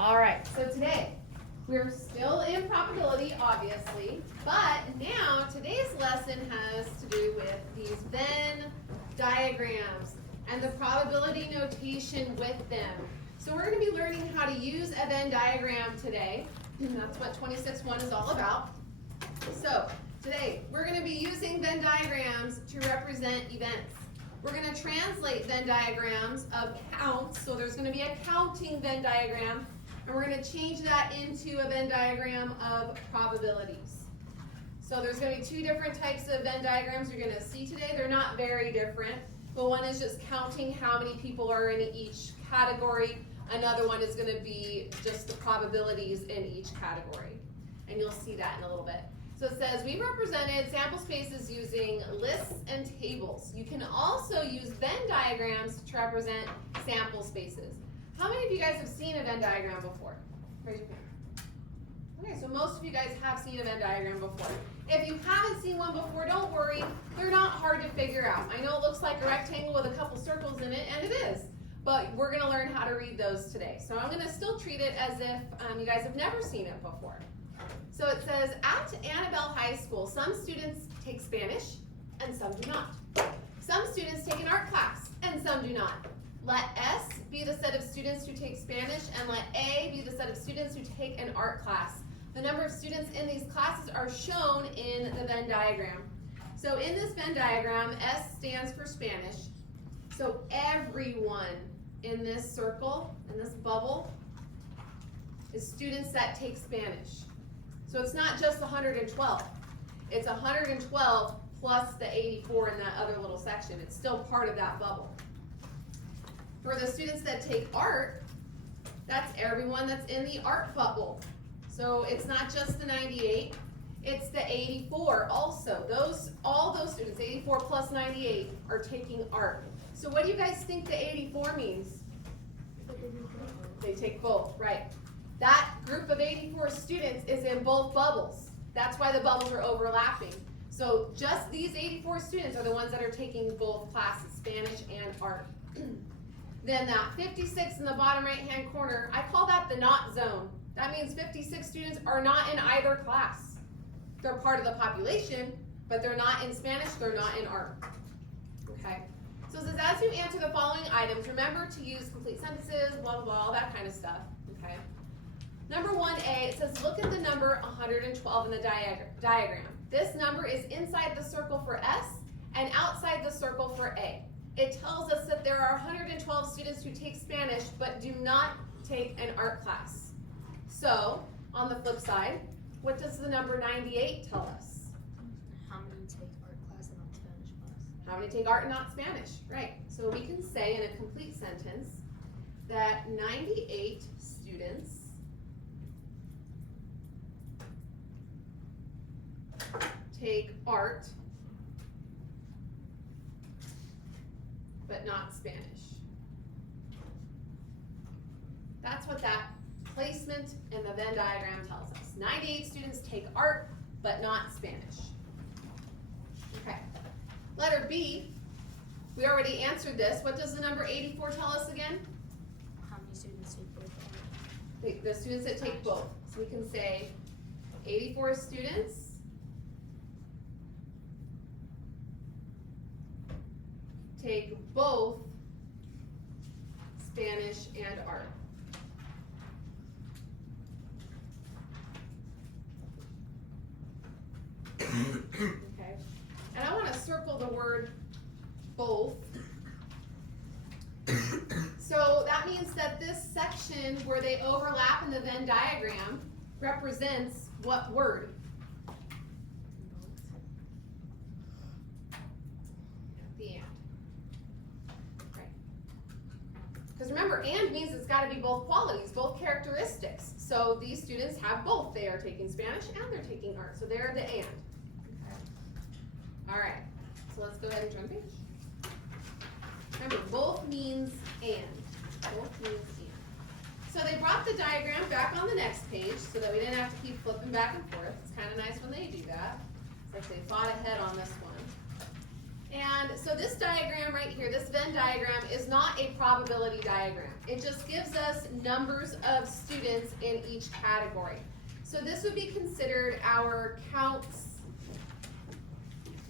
All right, so today we're still in probability, obviously, but now today's lesson has to do with these Venn diagrams and the probability notation with them. So we're going to be learning how to use a Venn diagram today, and that's what 26.1 is all about. So today we're going to be using Venn diagrams to represent events. We're going to translate Venn diagrams of counts, so there's going to be a counting Venn diagram, and we're going to change that into a Venn diagram of probabilities. So there's going to be two different types of Venn diagrams you're going to see today. They're not very different, but one is just counting how many people are in each category. Another one is going to be just the probabilities in each category, and you'll see that in a little bit. So it says, we represented sample spaces using lists and tables. You can also use Venn diagrams to represent sample spaces. How many of you guys have seen a Venn diagram before? Raise your hand. Okay, so most of you guys have seen a Venn diagram before. If you haven't seen one before, don't worry. They're not hard to figure out. I know it looks like a rectangle with a couple circles in it, and it is. But we're going to learn how to read those today. So I'm going to still treat it as if you guys have never seen it before. So it says, at Annabelle High School, some students take Spanish and some do not. Some students take an art class and some do not. Let S be the set of students who take Spanish and let A be the set of students who take an art class. The number of students in these classes are shown in the Venn diagram. So in this Venn diagram, S stands for Spanish. So everyone in this circle, in this bubble, is students that take Spanish. So it's not just 112. It's 112 plus the 84 in that other little section. It's still part of that bubble. For the students that take art, that's everyone that's in the art bubble. So it's not just the 98, it's the 84 also. All those students, 84 plus 98, are taking art. So what do you guys think the 84 means? They take both, right. That group of 84 students is in both bubbles. That's why the bubbles are overlapping. So just these 84 students are the ones that are taking both classes, Spanish and art. Then that 56 in the bottom right-hand corner, I call that the not zone. That means 56 students are not in either class. They're part of the population, but they're not in Spanish, they're not in art. Okay? So it says, as you answer the following items, remember to use complete sentences, blah, blah, blah, all that kind of stuff. Okay? Number 1A, it says, look at the number 112 in the diagram. This number is inside the circle for S and outside the circle for A. It tells us that there are 112 students who take Spanish but do not take an art class. So, on the flip side, what does the number 98 tell us? How many take art class and not Spanish class? How many take art and not Spanish? Right. So we can say in a complete sentence that 98 students take art but not Spanish. That's what that placement in the Venn diagram tells us. 98 students take art but not Spanish. Okay. Letter B, we already answered this. What does the number 84 tell us again? How many students take both art? The students that take both. So we can say 84 students take both Spanish and art. Okay, and I want to circle the word both. So that means that this section where they overlap in the Venn diagram represents what word? The and. Because remember, and means it's got to be both qualities, both characteristics. So these students have both. They are taking Spanish and they're taking art. So they're the and. Okay. All right. So let's go ahead and turn the page. Remember, both means and. Both means and. So they brought the diagram back on the next page so that we didn't have to keep flipping back and forth. It's kind of nice when they do that. It's like they thought ahead on this one. And so this diagram right here, this Venn diagram, is not a probability diagram. It just gives us numbers of students in each category. So this would be considered our counts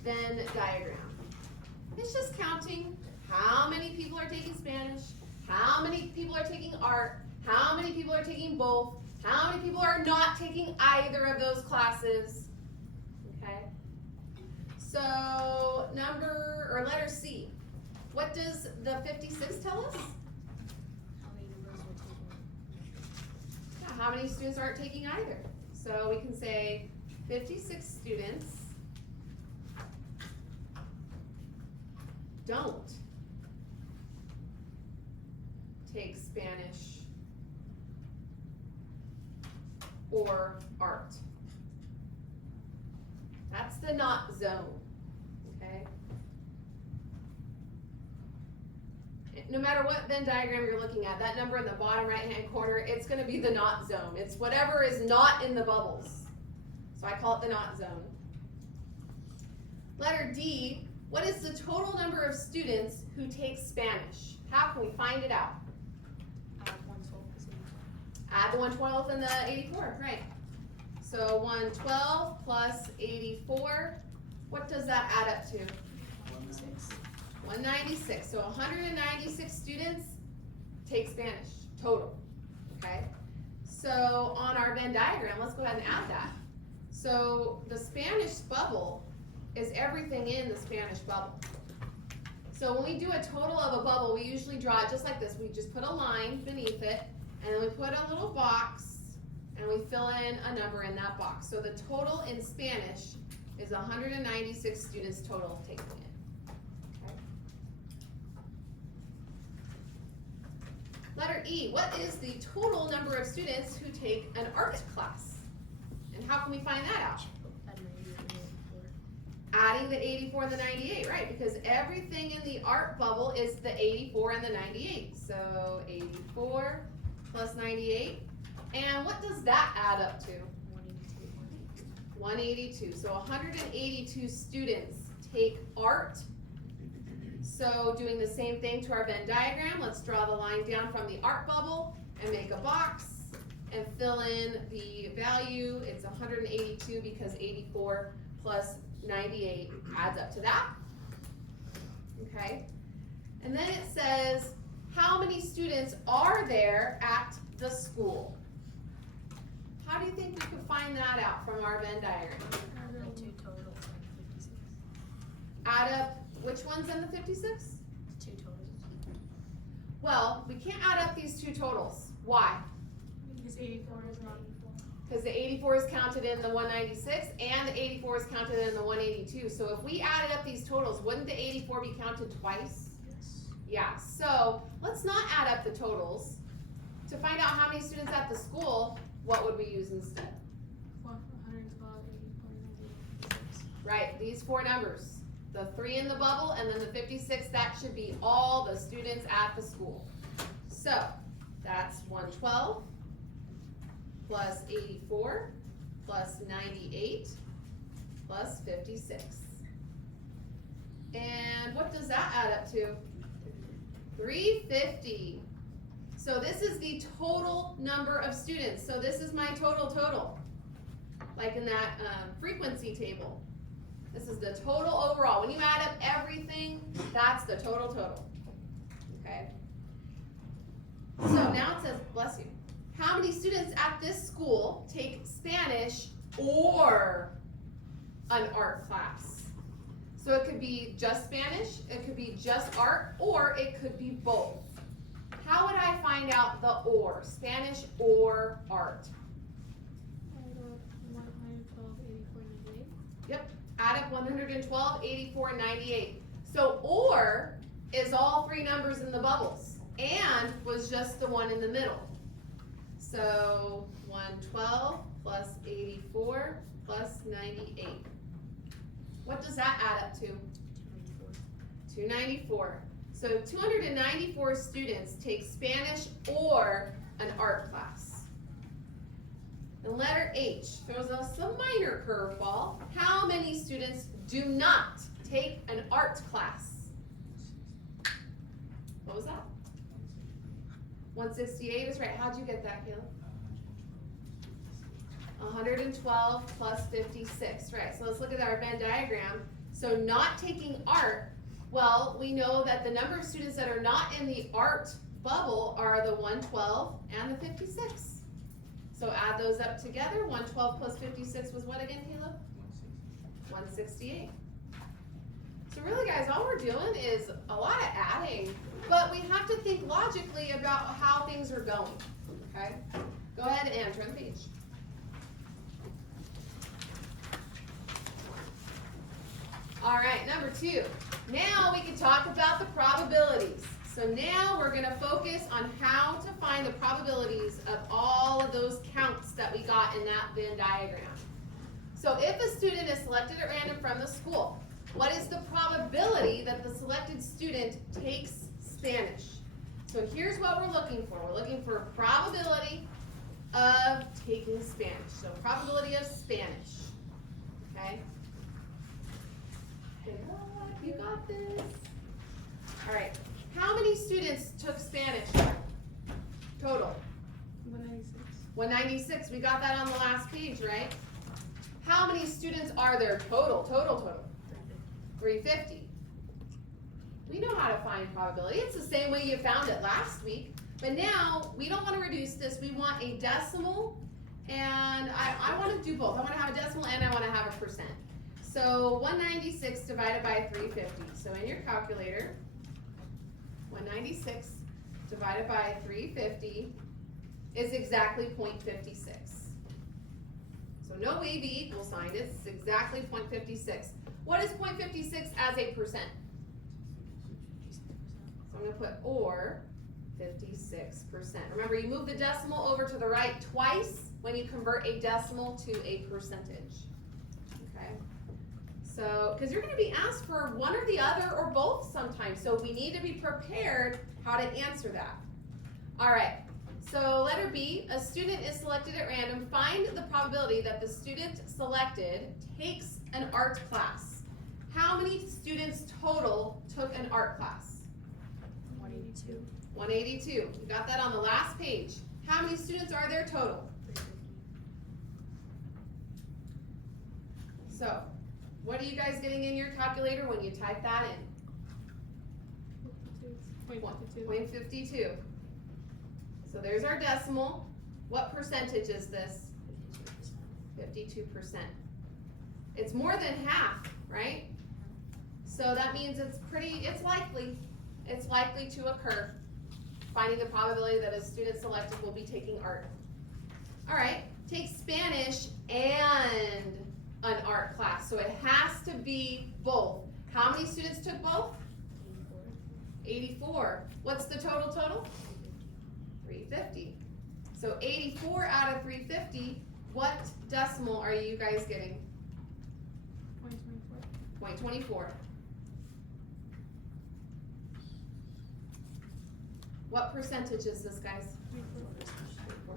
Venn diagram. It's just counting how many people are taking Spanish, how many people are taking art, how many people are taking both, how many people are not taking either of those classes. Okay? So letter C. What does the 56 tell us? How many numbers are taking? Yeah, how many students aren't taking either? So we can say 56 students don't take Spanish or art. That's the not zone, okay? No matter what Venn diagram you're looking at, that number in the bottom right-hand corner, it's gonna be the not zone. It's whatever is not in the bubbles. So I call it the not zone. Letter D, what is the total number of students who take Spanish? How can we find it out? 112 is 84. Add the 112 and the 84, right. So 112 plus 84, what does that add up to? 196. 196, so 196 students take Spanish, total, okay? So on our Venn diagram, let's go ahead and add that. So the Spanish bubble is everything in the Spanish bubble. So when we do a total of a bubble, we usually draw it just like this. We just put a line beneath it, and then we put a little box, and we fill in a number in that box. So the total in Spanish is 196 students total taking it. Okay. Letter E, what is the total number of students who take an art class? And how can we find that out? Adding the 84 and the 98, right? Because everything in the art bubble is the 84 and the 98. So 84 plus 98. And what does that add up to? 182. So 182 students take art. So doing the same thing to our Venn diagram, let's draw the line down from the art bubble and make a box and fill in the value. It's 182 because 84 plus 98 adds up to that. Okay. And then it says, how many students are there at the school? How do you think we could find that out from our Venn diagram? The two totals and 56. Add up which one's in the 56? Two totals. Well, we can't add up these two totals. Why? Because 84 is not 84. Because the 84 is counted in the 196 and the 84 is counted in the 182. So if we added up these totals, wouldn't the 84 be counted twice? Yes. Yeah, so let's not add up the totals. To find out how many students at the school, what would we use instead? 112, 84, 96. Right, these four numbers. The 3 in the bubble and then the 56, that should be all the students at the school. So that's 112 plus 84 plus 98 plus 56. And what does that add up to? 350. So this is the total number of students. So this is my total. Like in that frequency table. This is the total overall. When you add up everything, that's the total. Okay? So now it says, bless you. How many students at this school take Spanish or an art class? So it could be just Spanish, it could be just art, or it could be both. How would I find out the or? Spanish or art? Add up 112, 84, 98. Yep. Add up 112, 84, 98. So or is all three numbers in the bubbles. And was just the one in the middle. So 112 plus 84 plus 98. What does that add up to? 294. So 294 students take Spanish or an art class. The letter H throws us a minor curveball. How many students do not take an art class? What was that? 168 is right. How'd you get that, Caleb? 112 plus 56, right? So let's look at our Venn diagram. So not taking art, well, we know that the number of students that are not in the art bubble are the 112 and the 56. So add those up together. 112 plus 56 was what again, Caleb? 168. So really, guys, all we're doing is a lot of adding, but we have to think logically about how things are going, okay? Go ahead and turn the page. All right, number 2. Now we can talk about the probabilities. So now we're going to focus on how to find the probabilities of all of those counts that we got in that Venn diagram. So if a student is selected at random from the school, what is the probability that the selected student takes Spanish? So here's what we're looking for. We're looking for probability of taking Spanish. So probability of Spanish, okay? You got this. All right. How many students took Spanish total? 196. 196. We got that on the last page, right? How many students are there total? 350. We know how to find probability. It's the same way you found it last week. But now we don't want to reduce this. We want a decimal, and I want to do both. I want to have a decimal and I want to have a percent. So 196 divided by 350. So in your calculator, 196 divided by 350 is exactly 0.56. So no wavy equal sign, it's exactly 0.56. What is 0.56 as a percent? So I'm going to put or 56%. Remember, you move the decimal over to the right twice when you convert a decimal to a percentage. Okay? So, because you're going to be asked for one or the other or both sometimes, so we need to be prepared how to answer that. All right, so letter B, a student is selected at random. Find the probability that the student selected takes an art class. How many students total took an art class? 182. 182. You got that on the last page. How many students are there total? 350. So, what are you guys getting in your calculator when you type that in? 0.52. So there's our decimal. What percentage is this? 52%. It's more than half, right? So that means it's likely to occur. Finding the probability that a student selected will be taking art. All right, take Spanish and an art class. So it has to be both. How many students took both? 84. What's the total? 350. So 84 out of 350, what decimal are you guys getting? 0.24. What percentage is this, guys? 4%.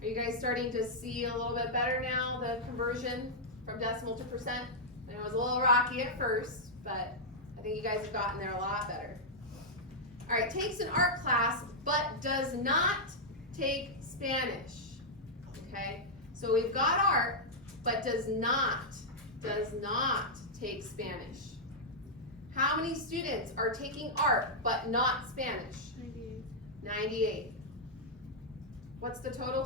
Are you guys starting to see a little bit better now, the conversion from decimal to percent? And it was a little rocky at first, but I think you guys have gotten there a lot better. All right, takes an art class, but does not take Spanish, okay? So we've got art, but does not take Spanish. How many students are taking art, but not Spanish? 98. What's the total?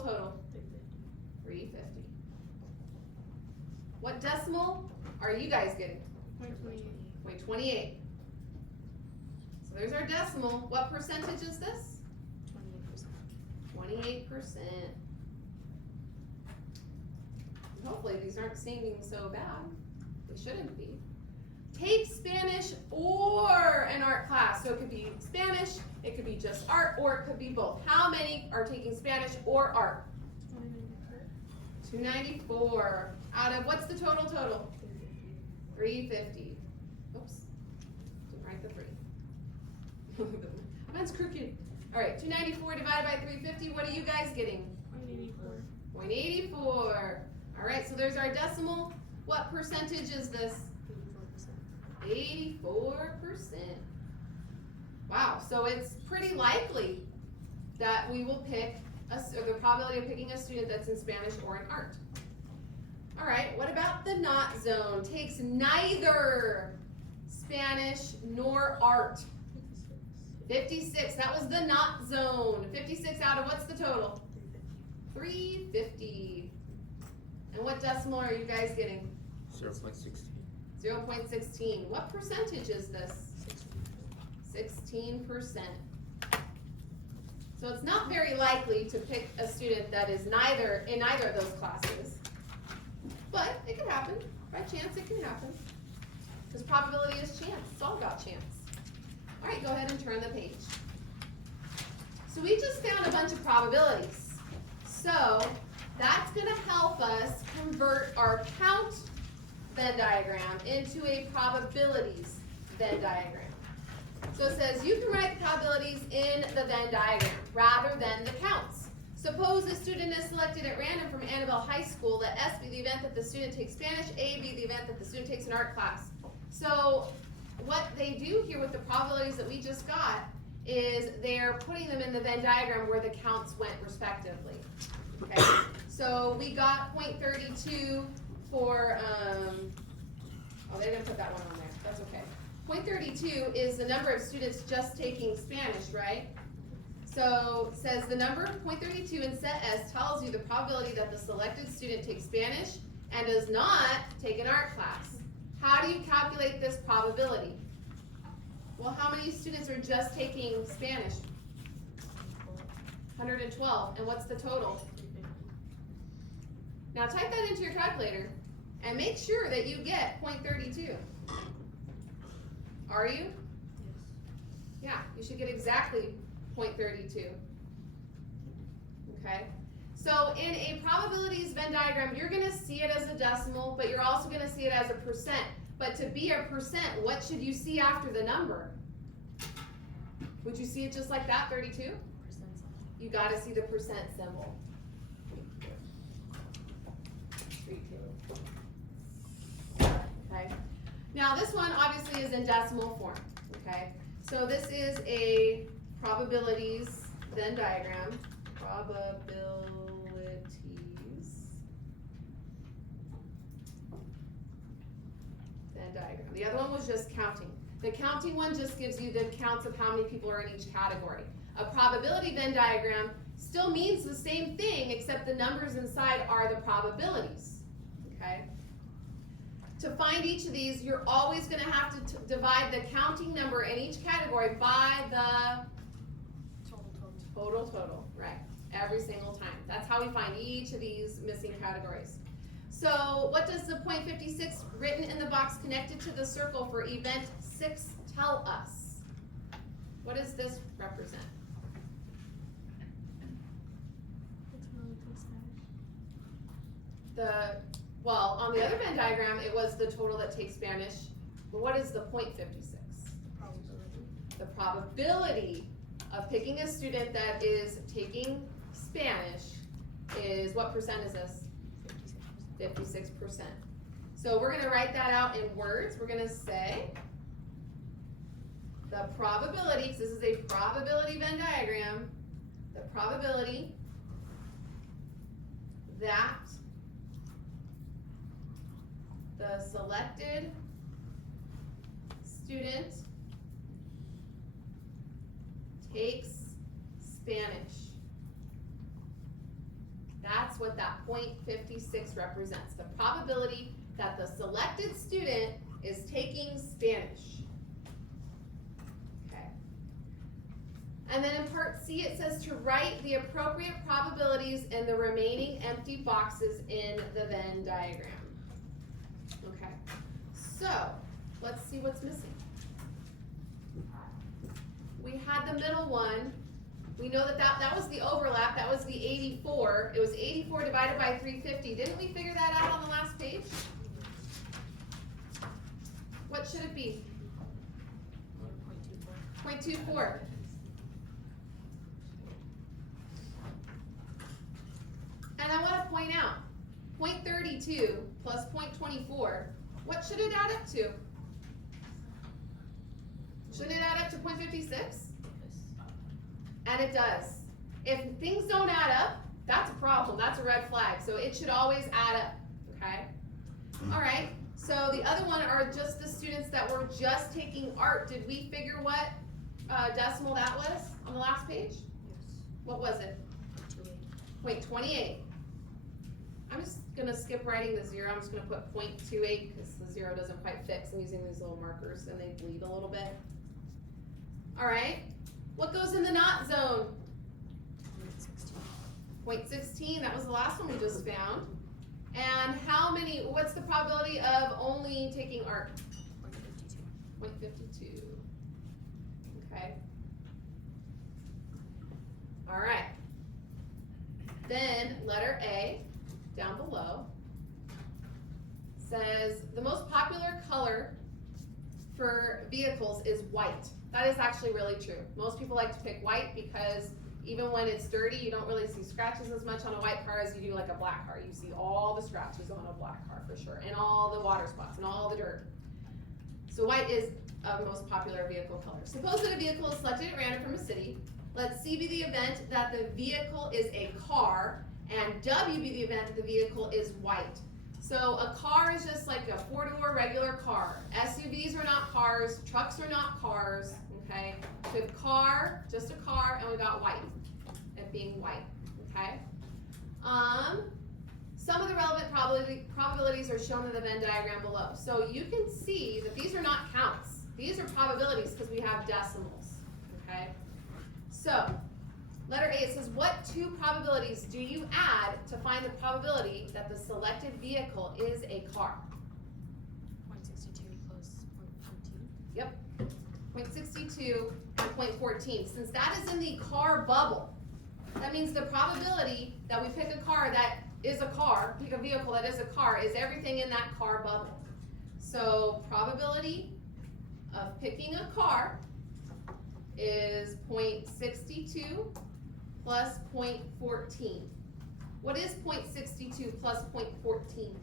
350. What decimal are you guys getting? 0.28. So there's our decimal. What percentage is this? 28%. Hopefully these aren't seeming so bad. They shouldn't be. Take Spanish or an art class. So it could be Spanish, it could be just art, or it could be both. How many are taking Spanish or art? 294. Out of, what's the total? 350. Oops. Didn't write the 3. Mine's crooked. All right, 294 divided by 350. What are you guys getting? 0.84. All right, so there's our decimal. What percentage is this? 84%. Wow, so it's pretty likely that we will pick, or the probability of picking a student that's in Spanish or in art. All right, what about the not zone? Takes neither Spanish nor art. 56, that was the not zone. 56 out of what's the total? 350. And what decimal are you guys getting? 0.16. 0.16. What percentage is this? 16%. So it's not very likely to pick a student that is in either of those classes. But it can happen. By chance it can happen. Because probability is chance. It's all about chance. All right, go ahead and turn the page. So we just found a bunch of probabilities. So that's going to help us convert our count Venn diagram into a probabilities Venn diagram. So it says you can write the probabilities in the Venn diagram rather than the counts. Suppose a student is selected at random from Annabelle High School. Let S be the event that the student takes Spanish, A be the event that the student takes an art class. So what they do here with the probabilities that we just got is they're putting them in the Venn diagram where the counts went respectively. Okay, so we got 0.32 for, oh, they didn't put that one on there, that's okay. 0.32 is the number of students just taking Spanish, right? So it says the number of 0.32 in set S tells you the probability that the selected student takes Spanish and does not take an art class. How do you calculate this probability? Well, how many students are just taking Spanish? 112. And what's the total? Now type that into your calculator and make sure that you get 0.32. Are you? Yes. Yeah, you should get exactly 0.32. Okay? So in a probabilities Venn diagram, you're going to see it as a decimal, but you're also going to see it as a percent. But to be a percent, what should you see after the number? Would you see it just like that, 32? You got to see the percent symbol. 32. Okay? Now this one obviously is in decimal form. Okay? So this is a probabilities Venn diagram. Probabilities Venn diagram. The other one was just counting. The counting one just gives you the counts of how many people are in each category. A probability Venn diagram still means the same thing, except the numbers inside are the probabilities. Okay? To find each of these, you're always going to have to divide the counting number in each category by the total, right? Every single time. That's how we find each of these missing categories. So what does the 0.56 written in the box connected to the circle for event 6 tell us? What does this represent? Well, on the other Venn diagram, it was the total that takes Spanish. But what is the 0.56? Probability. The probability of picking a student that is taking Spanish is, what percent is this? 56%. So we're going to write that out in words. We're going to say the probability, because this is a probability Venn diagram, the probability that the selected student takes Spanish. That's what that 0.56 represents. The probability that the selected student is taking Spanish. Okay. And then in part C, it says to write the appropriate probabilities in the remaining empty boxes in the Venn diagram. Okay. So, let's see what's missing. We had the middle one. We know that was the overlap. That was the 84. It was 84 divided by 350. Didn't we figure that out on the last page? What should it be? 0.24. And I want to point out, 0.32 plus 0.24, what should it add up to? Shouldn't it add up to 0.56? And it does. If things don't add up, that's a problem. That's a red flag. So it should always add up, okay? All right, so the other one are just the students that were just taking art. Did we figure what decimal that was on the last page? Yes. What was it? 28. 0.28. I'm just gonna skip writing the 0. I'm just gonna put 0.28 because the 0 doesn't quite fit. I'm using these little markers and they bleed a little bit. All right, what goes in the not zone? 0.16, that was the last one we just found. And how many, what's the probability of only taking art? 0.52. 0.52. Okay. All right. Then letter A, down below, says the most popular color for vehicles is white. That is actually really true. Most people like to pick white because even when it's dirty, you don't really see scratches as much on a white car as you do like a black car. You see all the scratches on a black car for sure, and all the water spots and all the dirt. So white is a most popular vehicle color. Suppose that a vehicle is selected at random from a city. Let C be the event that the vehicle is a car, and W be the event that the vehicle is white. So a car is just like a 4-door regular car. SUVs are not cars, trucks are not cars, okay? We have car, just a car, and we got white, it being white, okay? Some of the relevant probabilities are shown in the Venn diagram below. So you can see that these are not counts. These are probabilities because we have decimals, okay? So, letter A, it says, what two probabilities do you add to find the probability that the selected vehicle is a car? 0.62 plus 0.14. Yep, 0.62 and 0.14. Since that is in the car bubble, that means the probability that we pick a car that is a car, pick a vehicle that is a car, is everything in that car bubble. So, probability of picking a car is 0.62 plus 0.14. What is 0.62 plus 0.14?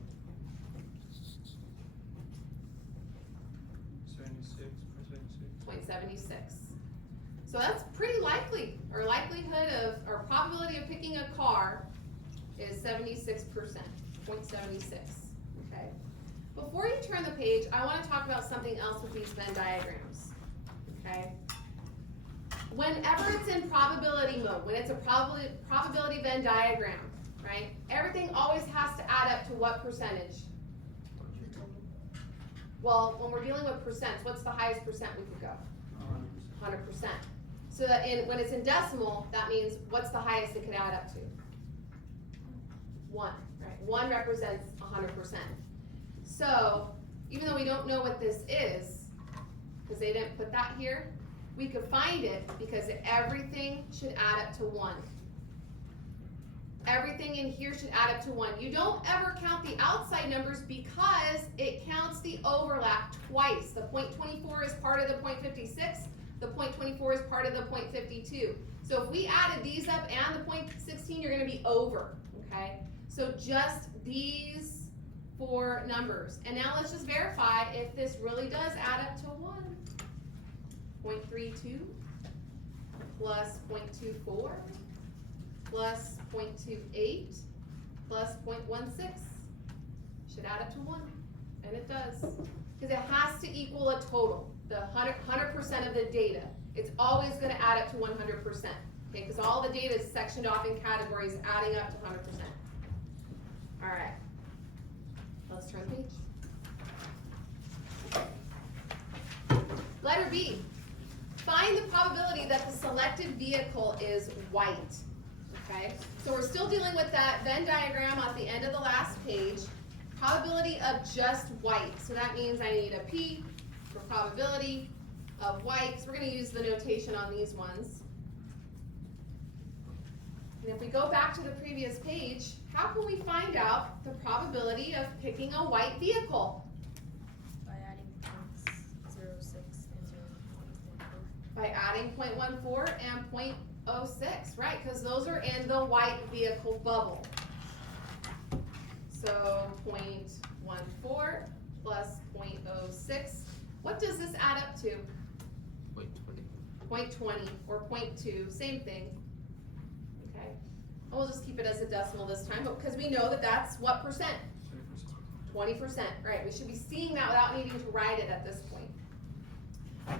0.76. So that's pretty likely. Our likelihood of, or probability of picking a car is 76%, 0.76, okay? Before you turn the page, I want to talk about something else with these Venn diagrams, okay? Whenever it's in probability mode, when it's a probability Venn diagram, right? Everything always has to add up to what percentage? Well, when we're dealing with percents, what's the highest percent we could go? 100%. So that when it's in decimal, that means what's the highest it could add up to? 1, right? 1 represents 100%. So, even though we don't know what this is, because they didn't put that here, we could find it because everything should add up to 1. Everything in here should add up to 1. You don't ever count the outside numbers because it counts the overlap twice. The 0.24 is part of the 0.56. The 0.24 is part of the 0.52. So if we added these up and the 0.16, you're going to be over, okay? So just these 4 numbers. And now let's just verify if this really does add up to 1. 0.32 plus 0.24 plus 0.28 plus 0.16 should add up to 1, and it does, because it has to equal a total. The 100% of the data, it's always going to add up to 100%, okay? Because all the data is sectioned off in categories, adding up to 100%. All right, let's turn the page. Letter B. Find the probability that the selected vehicle is white, okay? So we're still dealing with that Venn diagram at the end of the last page. Probability of just white. So that means I need a P for probability of white. So we're going to use the notation on these ones. And if we go back to the previous page, how can we find out the probability of picking a white vehicle? By adding 0.06 and 0.14. By adding 0.14 and 0.06, right? Because those are in the white vehicle bubble. So 0.14 plus 0.06. What does this add up to? 0.20 or 0.2, same thing. Okay, and we'll just keep it as a decimal this time, but because we know that that's what percent? 20%, right? We should be seeing that without needing to write it at this point.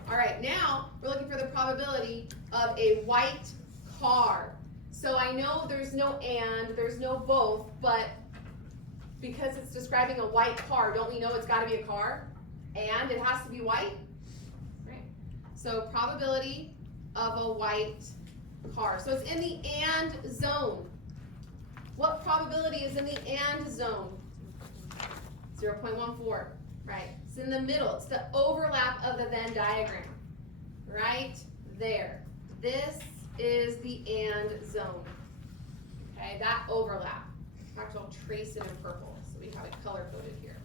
All right, now we're looking for the probability of a white car. So I know there's no and, there's no both, but because it's describing a white car, don't we know it's got to be a car? And it has to be white? Right. So probability of a white car. So it's in the and zone. What probability is in the and zone? 0.14, right? It's in the middle. It's the overlap of the Venn diagram, right there. This is the and zone, okay? That overlap. In fact, I'll trace it in purple, so we have it color-coded here,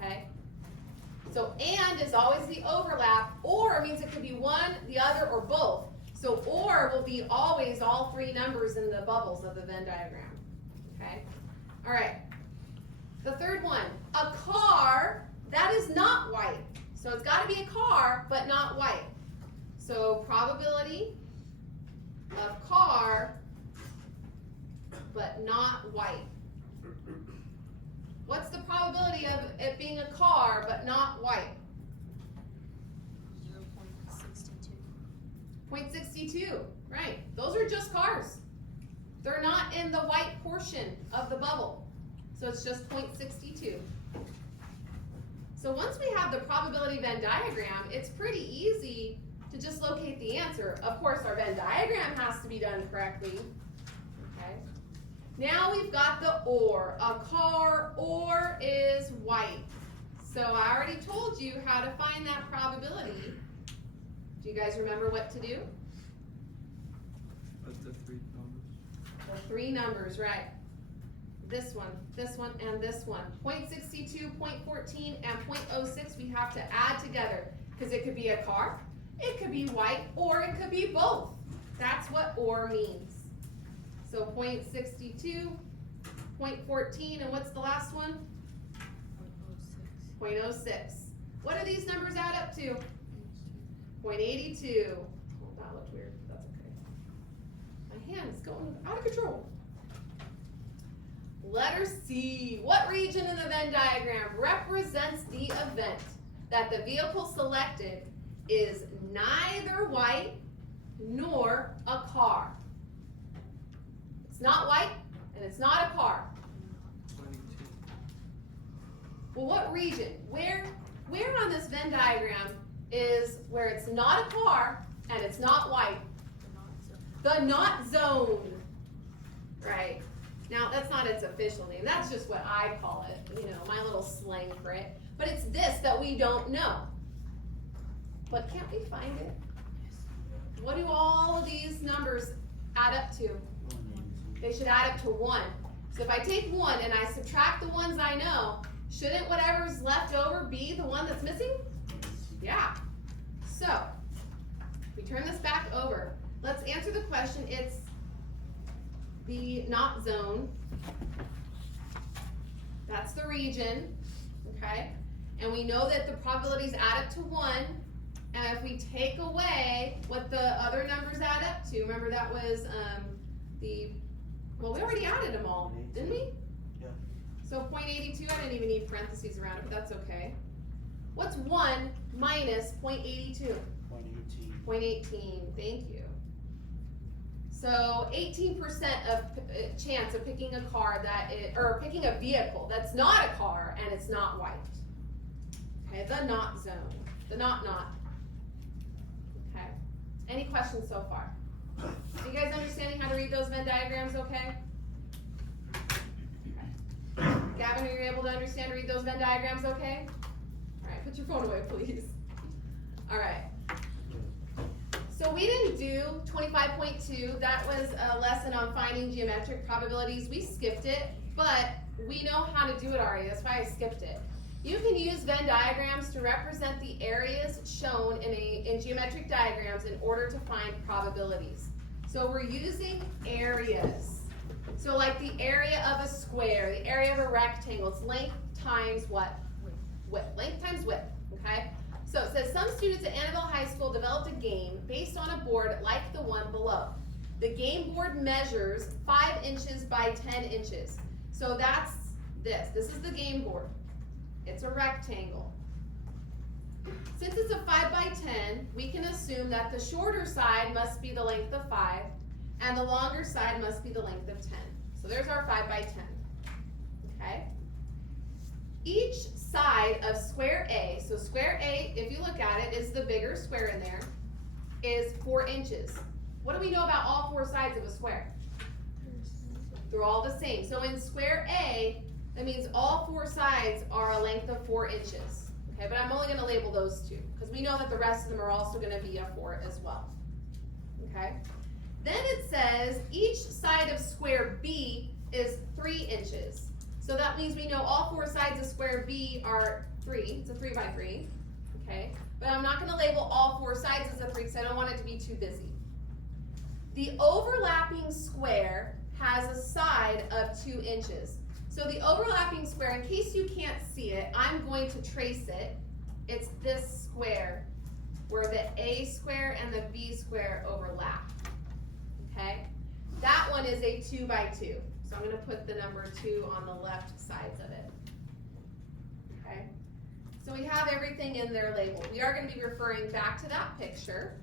okay? So and is always the overlap, or means it could be one, the other, or both. So or will be always all three numbers in the bubbles of the Venn diagram, okay? All right. The third one, a car that is not white. So it's got to be a car, but not white. So probability of car, but not white. What's the probability of it being a car, but not white? 0.62. 0.62, right. Those are just cars. They're not in the white portion of the bubble. So it's just 0.62. So once we have the probability Venn diagram, it's pretty easy to just locate the answer. Of course, our Venn diagram has to be done correctly. Okay. Now we've got the or. A car or is white. So I already told you how to find that probability. Do you guys remember what to do? That's the three numbers. The three numbers, right. This one, and this one. 0.62, 0.14, and 0.06 we have to add together because it could be a car, it could be white, or it could be both. That's what or means. So 0.62, 0.14, and what's the last one? 0.06. What do these numbers add up to? 0.82. Oh, that looked weird, but that's okay. My hand is going out of control. Letter C. What region in the Venn diagram represents the event that the vehicle selected is neither white nor a car? It's not white and it's not a car. 22. Well, what region? Where on this Venn diagram is where it's not a car and it's not white? The not zone. Right. Now, that's not its official name. That's just what I call it, you know, my little slang for it. But it's this that we don't know. But can't we find it? What do all of these numbers add up to? They should add up to 1. So if I take 1 and I subtract the ones I know, shouldn't whatever's left over be the one that's missing? Yeah. So, we turn this back over. Let's answer the question. It's the not zone. That's the region, okay? And we know that the probabilities add up to 1. And if we take away what the other numbers add up to, remember that was well, we already added them all, didn't we? Yeah. So 0.82, I didn't even need parentheses around it, but that's okay. What's 1 minus 0.82? 0.18. 0.18, thank you. So 18% of chance of picking a car or picking a vehicle that's not a car and it's not white. Okay, the not zone, the not. Okay, any questions so far? You guys understanding how to read those Venn diagrams okay? Gavin, are you able to understand and read those Venn diagrams okay? All right, put your phone away, please. All right. So we didn't do 25.2. That was a lesson on finding geometric probabilities. We skipped it, but we know how to do it already. That's why I skipped it. You can use Venn diagrams to represent the areas shown in geometric diagrams in order to find probabilities. So we're using areas. So like the area of a square, the area of a rectangle, it's length times what? Width. Length times width, okay? So it says some students at Annabelle High School developed a game based on a board like the one below. The game board measures 5 inches by 10 inches. So that's this. This is the game board. It's a rectangle. Since it's a 5 by 10, we can assume that the shorter side must be the length of 5 and the longer side must be the length of 10. So there's our 5 by 10. Okay? Each side of square A, so square A, if you look at it, is the bigger square in there, is 4 inches. What do we know about all 4 sides of a square? They're all the same. So in square A, that means all 4 sides are a length of 4 inches. Okay, but I'm only going to label those 2 because we know that the rest of them are also going to be a 4 as well. Okay? Then it says each side of square B is 3 inches. So that means we know all 4 sides of square B are 3. It's a 3 by 3. Okay? But I'm not going to label all 4 sides as a 3 because I don't want it to be too busy. The overlapping square has a side of 2 inches. So the overlapping square, in case you can't see it, I'm going to trace it. It's this square where the A square and the B square overlap. Okay? That one is a 2 by 2. So I'm going to put the number 2 on the left sides of it. Okay? So we have everything in there labeled. We are going to be referring back to that picture.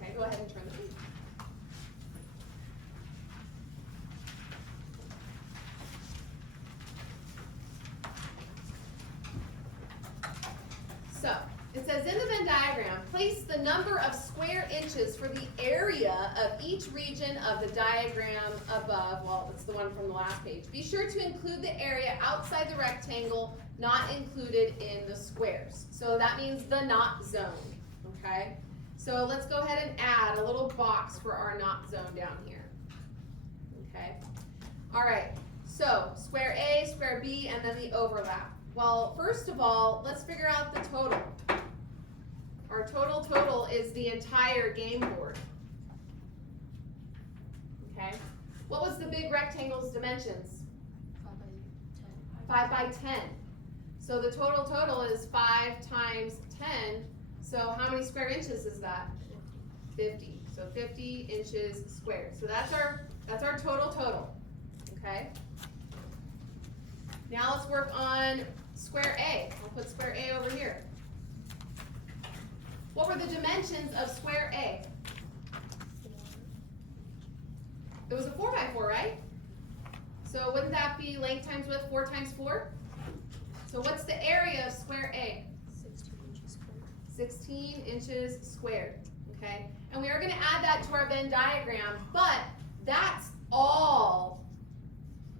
Okay, go ahead and turn the page. So, it says in the Venn diagram, place the number of square inches for the area of each region of the diagram above. Well, it's the one from the last page. Be sure to include the area outside the rectangle, not included in the squares. So that means the not zone, okay? So let's go ahead and add a little box for our not zone down here, okay? All right, so square A, square B, and then the overlap. Well, first of all, let's figure out the total. Our total is the entire game board. Okay? What was the big rectangle's dimensions? 5 by 10. So the total is 5 times 10. So how many square inches is that? 50. So 50 inches squared. So that's our total. Okay? Now let's work on square A. We'll put square A over here. What were the dimensions of square A? It was a 4 by 4, right? So wouldn't that be length times width, 4 times 4? So what's the area of square A? 16 inches squared. 16 inches squared, okay? And we are gonna add that to our Venn diagram, but that's all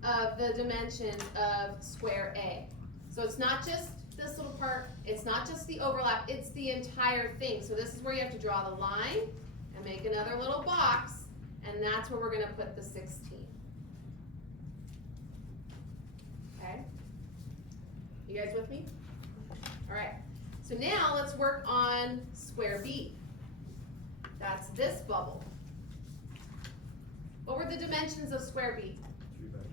of the dimensions of square A. So it's not just this little part, it's not just the overlap, it's the entire thing. So this is where you have to draw the line and make another little box, and that's where we're gonna put the 16. Okay? You guys with me? All right. So now let's work on square B. That's this bubble. What were the dimensions of square B? 3 by 3.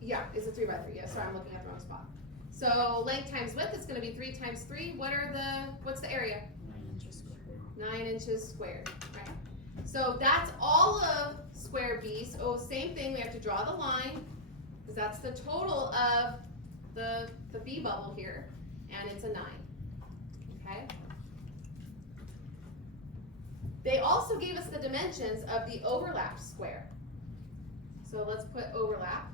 Yeah, it's a 3 by 3. Yeah, sorry, I'm looking at the wrong spot. So length times width is going to be 3 times 3. What's the area? 9 inches squared. 9 inches squared. Right. So that's all of square B. So same thing, we have to draw the line because that's the total of the B bubble here, and it's a 9. Okay. They also gave us the dimensions of the overlap square. So let's put overlap.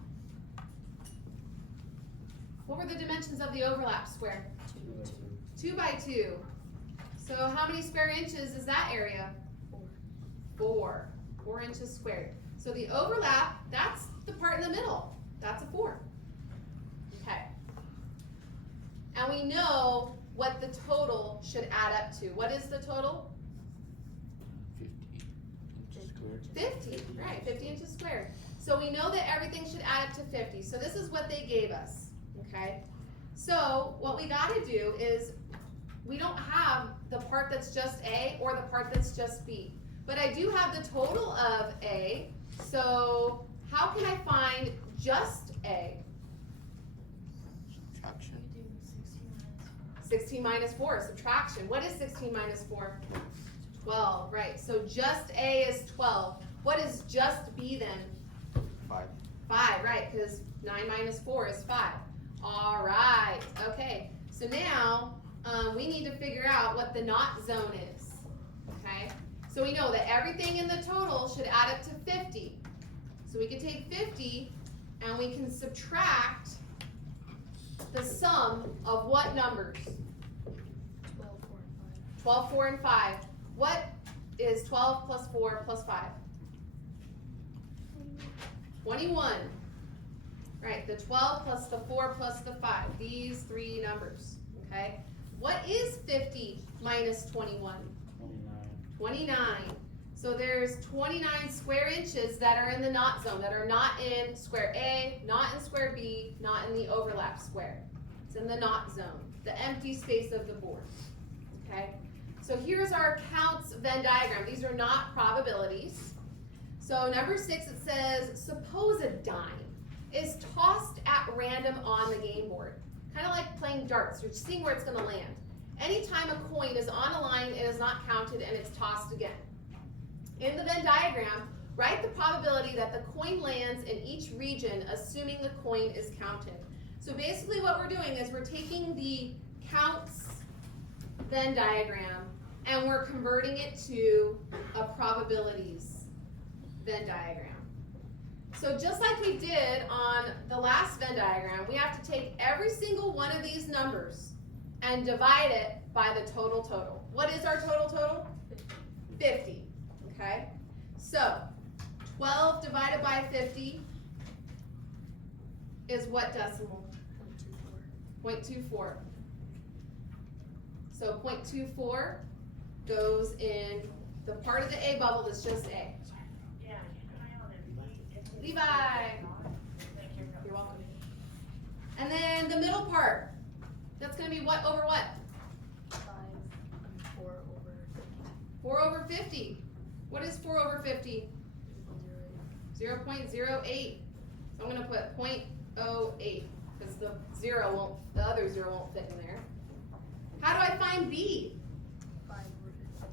What were the dimensions of the overlap square? 2 by 2. So how many square inches is that area? 4. 4 inches squared. So the overlap, that's the part in the middle. That's a 4. Okay. And we know what the total should add up to. What is the total? 50 inches squared. 50, right, 50 inches squared. So we know that everything should add up to 50. So this is what they gave us, okay? So what we gotta do is, we don't have the part that's just A or the part that's just B. But I do have the total of A, so how can I find just A? Subtraction. We do 16 minus 4, subtraction. What is 16 minus 4? 12, right. So just A is 12. What is just B then? 5. 5, right, because 9 minus 4 is 5. All right, okay. So now we need to figure out what the not zone is, okay? So we know that everything in the total should add up to 50. So we can take 50 and we can subtract the sum of what numbers? 12, 4, and 5. 12, 4, and 5. What is 12 plus 4 plus 5? 21. Right, the 12 plus the 4 plus the 5. These three numbers, okay? What is 50 minus 21? 29. So there's 29 square inches that are in the not zone, that are not in square A, not in square B, not in the overlap square. It's in the not zone, the empty space of the board, okay? So here's our counts Venn diagram. These are not probabilities. So number 6, it says, suppose a dime is tossed at random on the game board. Kind of like playing darts, you're seeing where it's gonna land. Anytime a coin is on a line, it is not counted and it's tossed again. In the Venn diagram, write the probability that the coin lands in each region, assuming the coin is counted. So basically what we're doing is we're taking the counts Venn diagram and we're converting it to a probabilities Venn diagram. So just like we did on the last Venn diagram, we have to take every single one of these numbers and divide it by the total. What is our total? 50, okay? So 12 divided by 50 is what decimal? 0.24. So 0.24 goes in the part of the A bubble that's just A. Levi. You're welcome. And then the middle part, that's going to be what over what? 5 and 4 over 50. 4 over 50. What is 4 over 50? 0.08. So I'm going to put 0.08 because the other 0 won't fit in there. How do I find B? 5 over 50.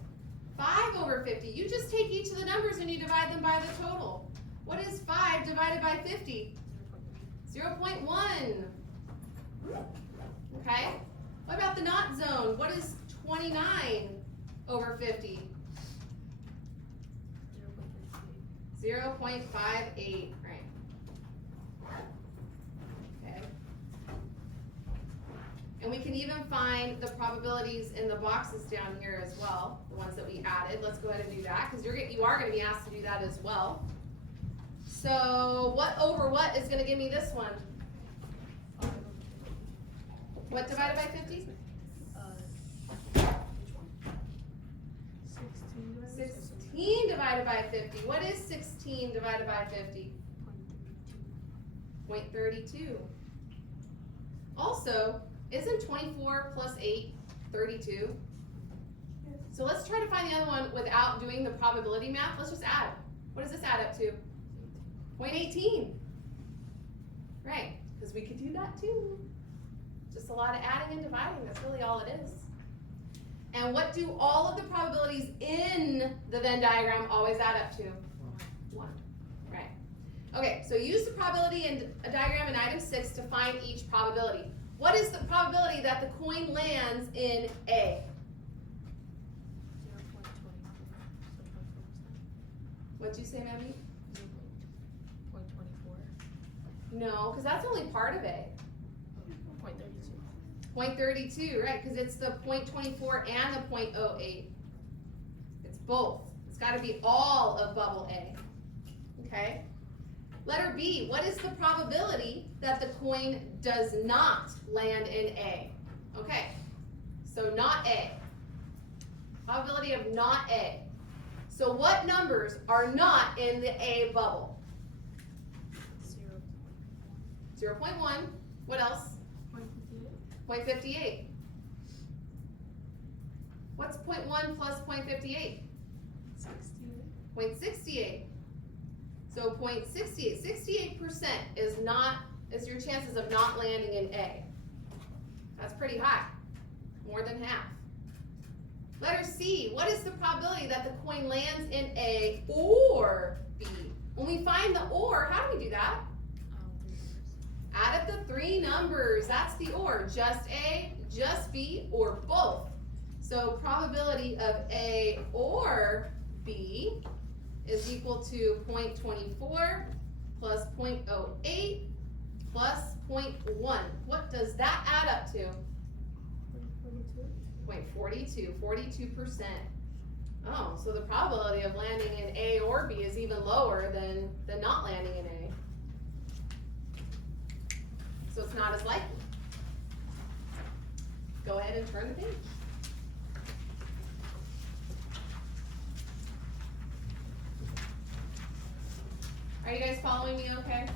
5 over 50. You just take each of the numbers and you divide them by the total. What is 5 divided by 50? 0.1. Okay. What about the not zone? What is 29 over 50? 0.58. Right. Okay. And we can even find the probabilities in the boxes down here as well, the ones that we added. Let's go ahead and do that because you are going to be asked to do that as well. So what over what is going to give me this one? What divided by 50? 16 divided by 50. What is 16 divided by 50? 0.32. Also, isn't 24 plus 8 32? So let's try to find the other one without doing the probability math. Let's just add. What does this add up to? 0.18. Right, because we could do that too. Just a lot of adding and dividing, that's really all it is. And what do all of the probabilities in the Venn diagram always add up to? 1, right. Okay, so use the probability in a diagram in item 6 to find each probability. What is the probability that the coin lands in A? 0.24. What'd you say, Mammy? 0.24. No, because that's only part of A. 0.32. 0.32, right, because it's the 0.24 and the 0.08. It's both. It's got to be all of bubble A. Okay? Letter B, what is the probability that the coin does not land in A? Okay, so not A. Probability of not A. So what numbers are not in the A bubble? 0.1. What else? 0.58. What's 0.1 plus 0.58? 0.68. So 0.68, 68% is your chances of not landing in A. That's pretty high, more than half. Letter C, what is the probability that the coin lands in A or B? When we find the or, how do we do that? Add up the three numbers, that's the or, just A, just B, or both. So probability of A or B is equal to 0.24 plus 0.08 plus 0.1. What does that add up to? 0.42, 42%. Oh, so the probability of landing in A or B is even lower than not landing in A. So it's not as likely. Go ahead and turn the page. Are you guys following me okay?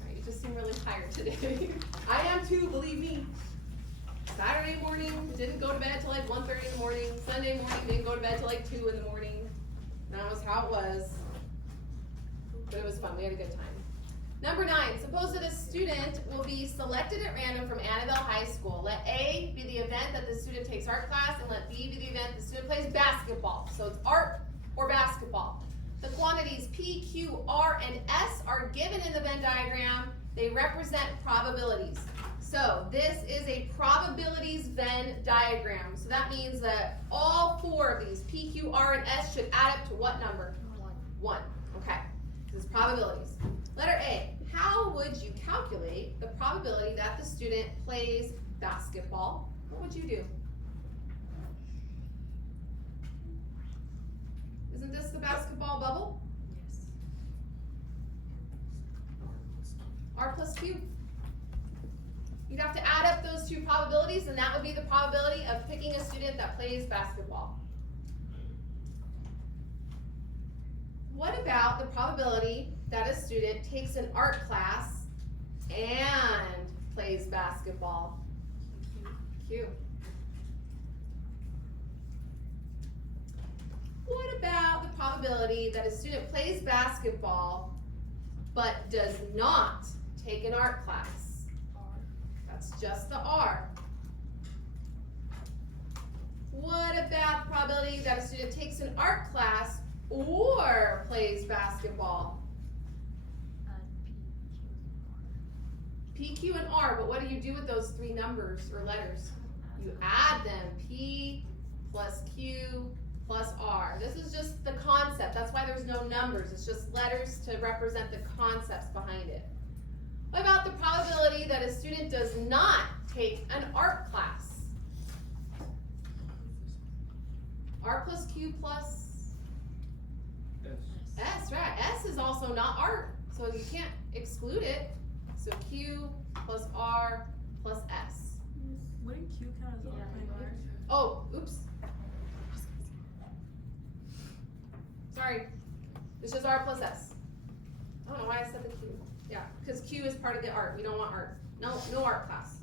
Alright, you just seem really tired today. I am too, believe me. Saturday morning, didn't go to bed till like 1:30 in the morning. Sunday morning, didn't go to bed till like 2 in the morning. That was how it was. But it was fun, we had a good time. Number 9, suppose that a student will be selected at random from Annabelle High School. Let A be the event that the student takes art class, and let B be the event the student plays basketball. So it's art or basketball. The quantities P, Q, R, and S are given in the Venn diagram. They represent probabilities. So this is a probabilities Venn diagram. So that means that all 4 of these, P, Q, R, and S, should add up to what number? 1. Okay, this is probabilities. Letter A, how would you calculate the probability that the student plays basketball? What would you do? Isn't this the basketball bubble? Yes. R plus Q. You'd have to add up those 2 probabilities, and that would be the probability of picking a student that plays basketball. What about the probability that a student takes an art class and plays basketball? Q. What about the probability that a student plays basketball but does not take an art class? R. That's just the R. What about the probability that a student takes an art class or plays basketball? P, Q, P, Q, and R, but what do you do with those 3 numbers or letters? You add them, P plus Q plus R. This is just the concept. That's why there's no numbers. It's just letters to represent the concepts behind it. What about the probability that a student does not take an art class? R plus Q plus S, right? S is also not art, so you can't exclude it. So Q plus R plus S. Wouldn't Q count as R? Oh, oops. Sorry. It's just R plus S. I don't know why I said the Q. Yeah, because Q is part of the art. We don't want art. No art class.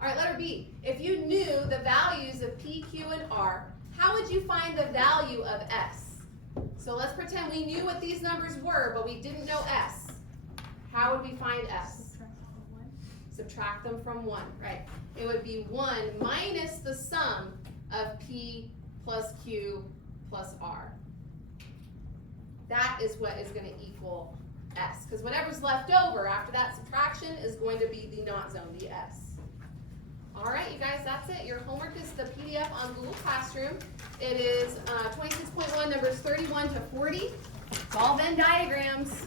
All right, letter B. If you knew the values of P, Q, and R, how would you find the value of S? So let's pretend we knew what these numbers were, but we didn't know S. How would we find S? Subtract them from 1, right? It would be 1 minus the sum of P plus Q plus R. That is what is going to equal S, because whatever's left over after that subtraction is going to be the not zone, the S. All right, you guys, that's it. Your homework is the PDF on Google Classroom. It is 26.1, numbers 31 to 40. It's all Venn diagrams.